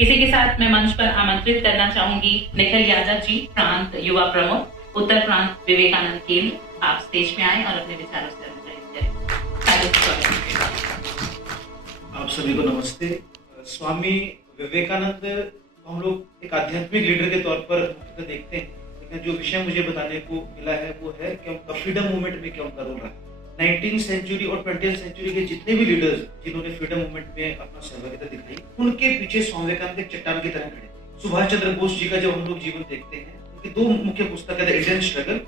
इसी के साथ मैं मंच पर आमंत्रित करना चाहूंगी निखिल यादव जी, प्रांत युवा प्रमुख, उत्तर प्रांत विवेकानंद केंद्र। आप स्टेज पे आए और अपने विचारों से आप सभी को नमस्ते। स्वामी विवेकानंद को हम लोग एक आध्यात्मिक लीडर के तौर पर मुख्यतः देखते हैं, लेकिन जो विषय मुझे बताने को मिला है वो है कि उनका फ्रीडम मूवमेंट में क्या उनका रोल रहा है। 19th सेंचुरी और 20th सेंचुरी के जितने भी लीडर्स जिन्होंने फ्रीडम मूवमेंट में अपना सहभागिता दिखाई, उनके पीछे स्वामी विवेकानंद एक चट्टान की तरह खड़े। सुभाष चंद्र बोस जी का जब हम लोग जीवन देखते हैं, उनकी दो मुख्य पुस्तक है, इंडियन स्ट्रगल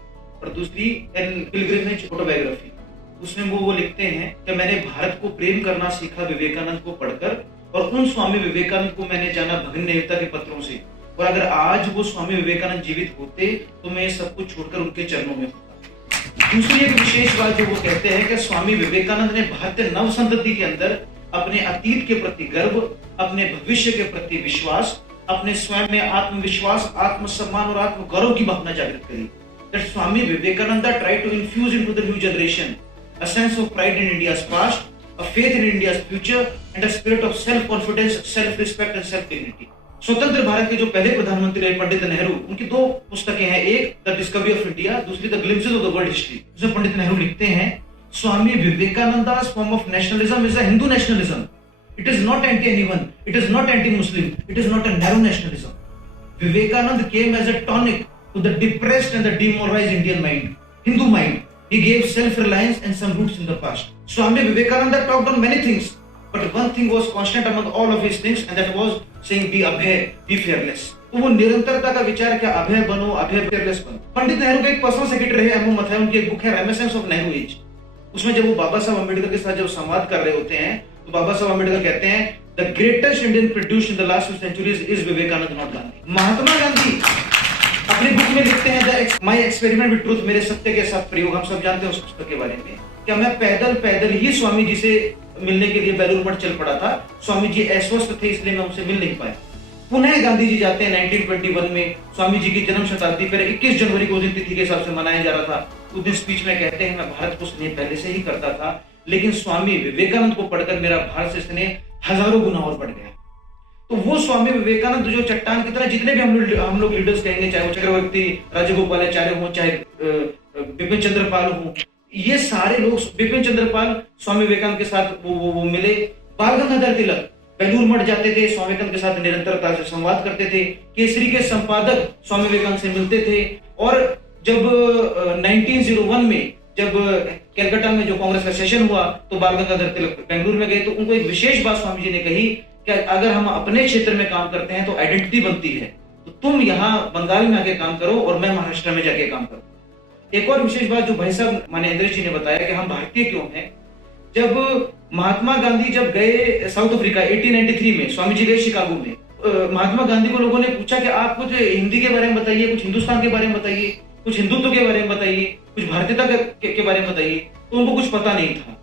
और दूसरी एन पिलग्रिमेज ऑटोबायोग्राफी। उसमें वो लिखते हैं कि मैंने भारत को प्रेम करना सीखा विवेकानंद को पढ़कर, और उन स्वामी विवेकानंद को मैंने जाना भगिनी निवेदिता के पत्रों से, और अगर आज वो स्वामी विवेकानंद जीवित होते तो मैं सब कुछ छोड़कर उनके चरणों में होता। दूसरी एक विशेष बात जो वो कहते हैं कि स्वामी विवेकानंद ने भारतीय नव संतति के अंदर अपने अतीत के प्रति गर्व, अपने भविष्य के प्रति विश्वास, अपने स्वयं में आत्मविश्वास, आत्मसम्मान और आत्मगौरव की भावना जागृत करी। That Swami Vivekananda tried to infuse into the new generation a sense of pride in India's past, a faith in India's future, and a spirit of self-confidence, self-respect and self-dignity. स्वतंत्र भारत के जो पहले प्रधानमंत्री रहे पंडित नेहरू, उनकी दो पुस्तकें हैं, एक द डिस्कवरी ऑफ इंडिया, दूसरी the glimpses of the world history. उसमें पंडित नेहरू लिखते हैं, स्वामी विवेकानंदा's form of nationalism is a Hindu nationalism. It is not anti anyone, it is not anti-Muslim, it is not a narrow nationalism. Vivekananda came as a tonic to the depressed and the demoralized Indian mind, Hindu mind. He gave self-reliance and some roots in the past. Swami Vivekananda talked on many things, but one thing was constant among all of his things, and that was saying be abhay, be fearless. तो वो निरंतरता का विचार क्या, अभय बनो, अभय fearless बनो। पंडित नेहरू के एक पर्सनल सेक्रेटरी है एमओ मथाई, उनकी एक बुक है रेनेसेंस ऑफ नेहरू एज। उसमें जब वो बाबा साहब अम्बेडकर के साथ जब संवाद कर रहे होते हैं, तो बाबा साहब अम्बेडकर कहते हैं, the greatest Indian produced in the last 2 centuries is Vivekananda, not Gandhi. Mahatma Gandhi अपनी बुक में लिखते हैं माय एक्सपेरिमेंट विद ट्रूथ, मेरे सत्य के साथ प्रयोग। हम सब जानते हैं उस पुस्तक के बारे में, क्या मैं पैदल ही स्वामी जी से मिलने के लिए बेलूर मठ चल पड़ा था। स्वामी जी अस्वस्थ थे इसलिए मैं उनसे मिल नहीं पाया। पुनः गांधी जी जाते हैं 1921 में, स्वामी जी की जन्म शताब्दी पर 21 जनवरी को दिन तिथि के हिसाब से मनाया जा रहा था। उस दिन स्पीच में कहते हैं, मैं भारत को स्नेह पहले से ही करता था, लेकिन स्वामी विवेकानंद को पढ़कर मेरा भारत से स्नेह हजारों गुना और बढ़ गया। तो वो स्वामी विवेकानंद जो चट्टान की तरह, जितने भी हम लोग लीडर्स कहेंगे, चाहे वो चक्रवर्ती राजगोपालाचार्य हो, चाहे बिपिन चंद्र पाल हो, ये सारे लोग, बिपिन चंद्र पाल स्वामी विवेकानंद के साथ वो मिले। बाल गंगाधर तिलक बेलूर मठ जाते थे, स्वामी विवेकानंद के साथ निरंतरता से संवाद करते थे। केसरी के संपादक स्वामी विवेकानंद से मिलते थे। और जब 1901 में जब कलकत्ता में जो कांग्रेस का सेशन हुआ, तो बाल गंगाधर तिलक बेंगलुरु में गए, तो उनको एक विशेष बात स्वामी जी ने कही कि अगर हम अपने क्षेत्र में काम करते हैं तो आइडेंटिटी बनती है, तो तुम यहाँ बंगाल में आके काम करो और मैं महाराष्ट्र में जाके काम करूं। एक और विशेष बात जो भाई साहब मानेंद्र जी ने बताया कि हम भारतीय क्यों हैं, जब महात्मा गांधी जब गए साउथ अफ्रीका 1893 में, स्वामी जी गए शिकागो में, महात्मा गांधी को लोगों ने पूछा कि आप कुछ हिंदी के बारे में बताइए, कुछ हिंदुस्तान के बारे में बताइए, कुछ हिंदुत्व के बारे में बताइए, कुछ भारतीयता के बारे में बताइए, तो उनको कुछ पता नहीं था।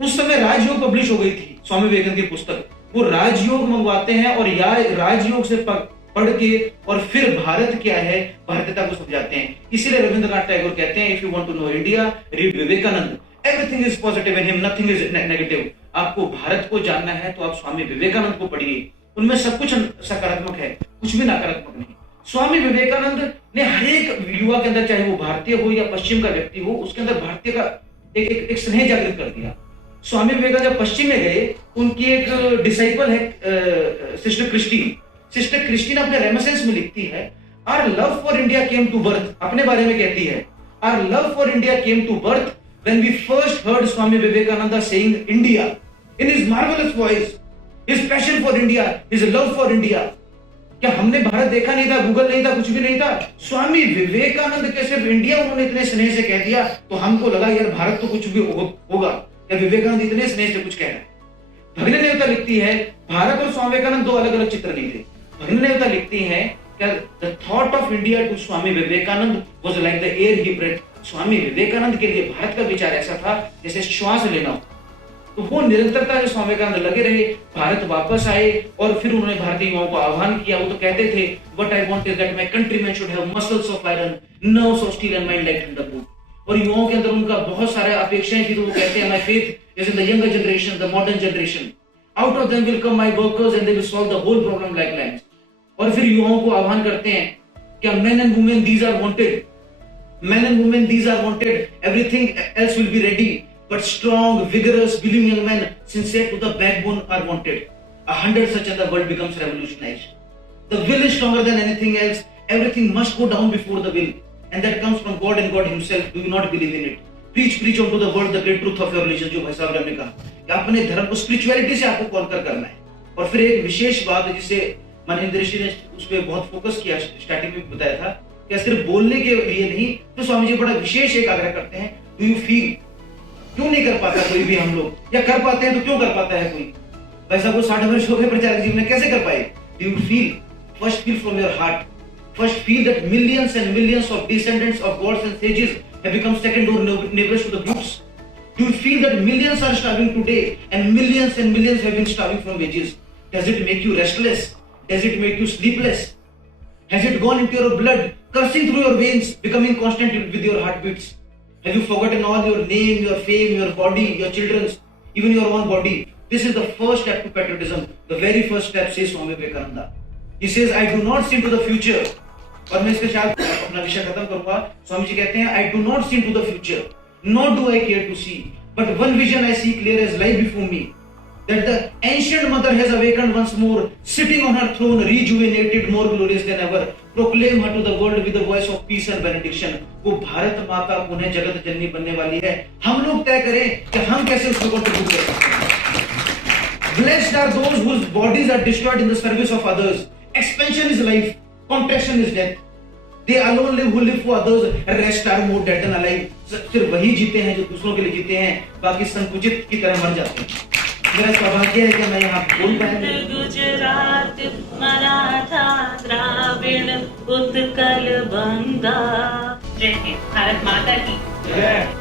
उस समय राजयोग पब्लिश हो गई थी, स्वामी विवेकानंद की पुस्तक। वो राजयोग मंगवाते हैं और राजयोग से पढ़ के और फिर भारत क्या है, भारतीयता को समझाते हैं। इसीलिए रविंद्रनाथ टैगोर कहते हैं, if you want to know India, read Vivekananda, everything is positive in him, nothing is negative. आपको भारत को जानना है तो आप स्वामी विवेकानंद को पढ़िए, उनमें सब कुछ सकारात्मक है, कुछ भी नकारात्मक नहीं। स्वामी विवेकानंद ने हर एक युवा के अंदर, चाहे वो भारतीय हो या पश्चिम का व्यक्ति हो, उसके अंदर भारतीय का एक स्नेह जागृत कर दिया। स्वामी विवेकानंद जब पश्चिम में गए, उनकी एक डिसाइपल है सिस्टर क्रिस्टीन। सिस्टर क्रिस्टीन अपने रेनेसेंस में लिखती है, our love for India came to birth, अपने बारे में कहती है, our love for India came to birth when we first heard Swami Vivekananda saying India in his marvellous voice, his passion for India, his love for India. क्या हमने भारत देखा नहीं था, गूगल नहीं था, कुछ भी नहीं था? स्वामी विवेकानंद के सिर्फ इंडिया उन्होंने इतने स्नेह से कह दिया, तो हमको लगा यार भारत तो कुछ भी होगा, या विवेकानंद इतने स्नेह से कुछ कह रहे हैं। भगिनी निवेदिता लिखती है, भारत और स्वामी विवेकानंद दो अलग अलग चित्र नहीं थे। भगिनी निवेदिता लिखती है, the thought of India to Swami Vivekananda was like the air he breath. Swami Vivekananda के लिए भारत का विचार ऐसा था जैसे श्वास लेना हो। तो वो निरंतरता जो स्वामी विवेकानंद लगे रहे, भारत वापस आए और फिर उन्होंने भारतीय युवाओं को आह्वान किया। वो तो कहते थे, what I want is that my countryman should have muscles of iron, nerves of steel and mind like Thunderbolt. और युवाओं के अंदर उनका बहुत सारे अपेक्षाएं थी, तो वो कहते हैं my faith is in the younger generation, the modern generation. Out of them will come my workers and they will solve the whole problem like lambs. और फिर युवाओं को आह्वान करते हैं क्या men and women these are wanted. Men and women these are wanted. Everything else will be ready. But strong, vigorous, believing young men, sincere to the backbone are wanted. 100 such and the world becomes revolutionized. The will is stronger than anything else. Everything must go down before the will. And that comes from God and God himself. Do you not believe in it? Preach unto the world the great truth of your religion. जो भाई साहब ने कहा कि अपने धर्म को spirituality से आपको कॉन्कर करना है. और फिर एक विशेष बात है जिसे महेंद्र ऋषि ने उस पर बहुत फोकस किया, स्टार्टिंग में बताया था कि सिर्फ बोलने के लिए नहीं, तो स्वामी जी बड़ा विशेष एक आग्रह करते हैं. Do you feel? क्यों नहीं कर पाता कोई भी हम लोग, या कर पाते हैं तो क्यों कर पाता है कोई? वैसा को 60 वर्ष हो गए प्रचारक जीवन में, कैसे कर पाए? Do you feel? First feel from your heart. First feel that millions and millions of descendants of gods and sages have become second door neighbors to the brutes. Do you feel that millions are starving today and millions have been starving from wages? Does it make you restless? Does it make you sleepless? Has it gone into your blood, coursing through your veins, becoming constant with your heartbeats? Have you forgotten all your name, your fame, your body, your children's, even your own body? This is the first step to patriotism. The very first step, says Swami Vivekananda. He says, I do not see into the future. और मैं इसके साथ अपना विषय खत्म करूंगा. स्वामी जी कहते हैं, I do not see into the future, nor do I care to see, but one vision I see clear as light before me, that the ancient mother has awakened once more, sitting on her throne, rejuvenated, more glorious than ever. Proclaim her to the world with the voice of peace and benediction. वो भारत माता पुनः जगत जननी बनने वाली है. हम लोग तय करें कि हम कैसे उसको कंट्रीब्यूट कर सकते हैं. Blessed are those whose bodies are destroyed in the service of others. Expansion is life. Contraction is death. They alone live who live for others. Rest are more dead than alive. सिर्फ वही जीते हैं जो दूसरों के लिए जीते हैं, बाकी संकुचित की तरह मर जाते हैं. मेरा सौभाग्य है कि मैं यहाँ बोल पाया. गुजरात, मराठा, द्राविड़, उत्कल, बंगा. जय हिंद. भारत माता की जय.